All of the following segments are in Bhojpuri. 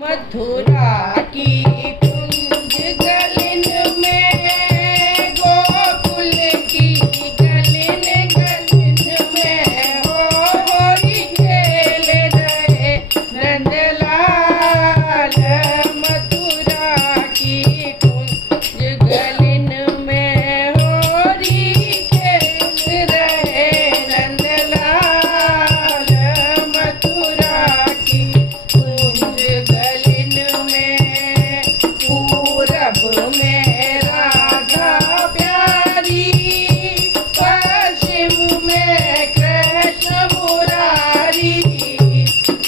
मथुरा की कुंज गलन में, गोकुल की गलन गलन में होरी खेल रहे नंदलाल। मथुरा की कुंज गलन में होरी खेल रहे नंदलाल। मथुरा की कुंज गलन में पूरब में राधा प्यारी, पश्चिम में कृष्ण मुरारी।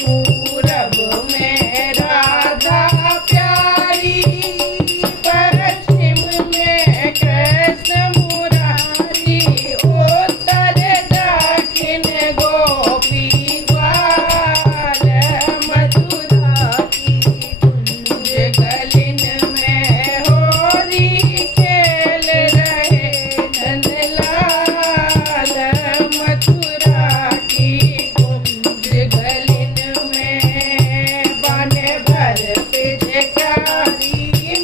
पूरब में राधा प्यारी, पश्चिम में कृष्ण मुरारी। उत्तर दक्षिण गोपी ग्वाल। मथुरा की कुंज गलन में होरी खेल रहे नंदलाल। मथुरा की कुंज गलन में बन भर पिचकारी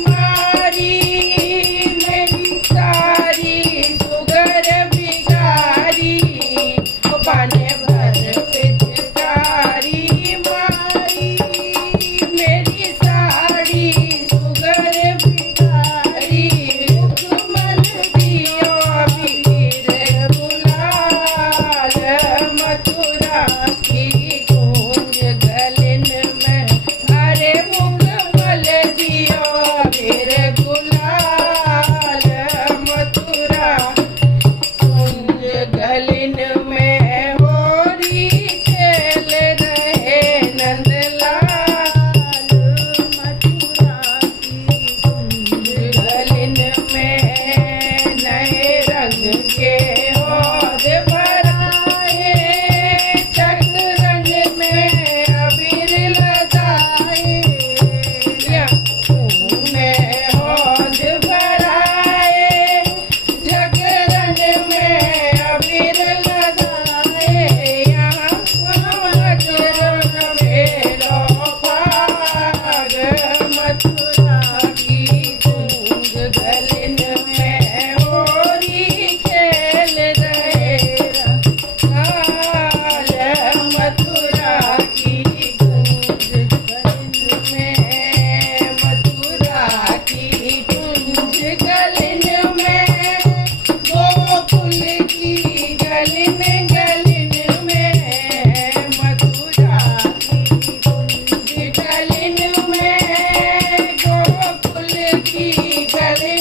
मारी, मेरी सारी सुगर बिगारी। बन भर पिचकारी मारी, मेरी सारी सुगर बिगारी। रुक्मन दियो वीर गुलाल। मथुरा की कुंज गलन में अरे मुकमल दियो वीर गुलाल। मथुरा कुंज गलन में होरी खेल रहे नंदलाल। मथुरा की कुंज गलन में नए रंग के होद भराए, चक्रन में अबीर लगाए। में होद भराए, चक्रन में अबीर लगाए। यहाँ वज्र भेलो पाग। मथुरा की कुंज गलन में होरी खेल रहे लाल। मथुरा की कुंज गलन में, मथुरा की कुंज गलन में गोकुल की गलन गलन में। मथुरा की कुंज गलन में गोकुल की गलन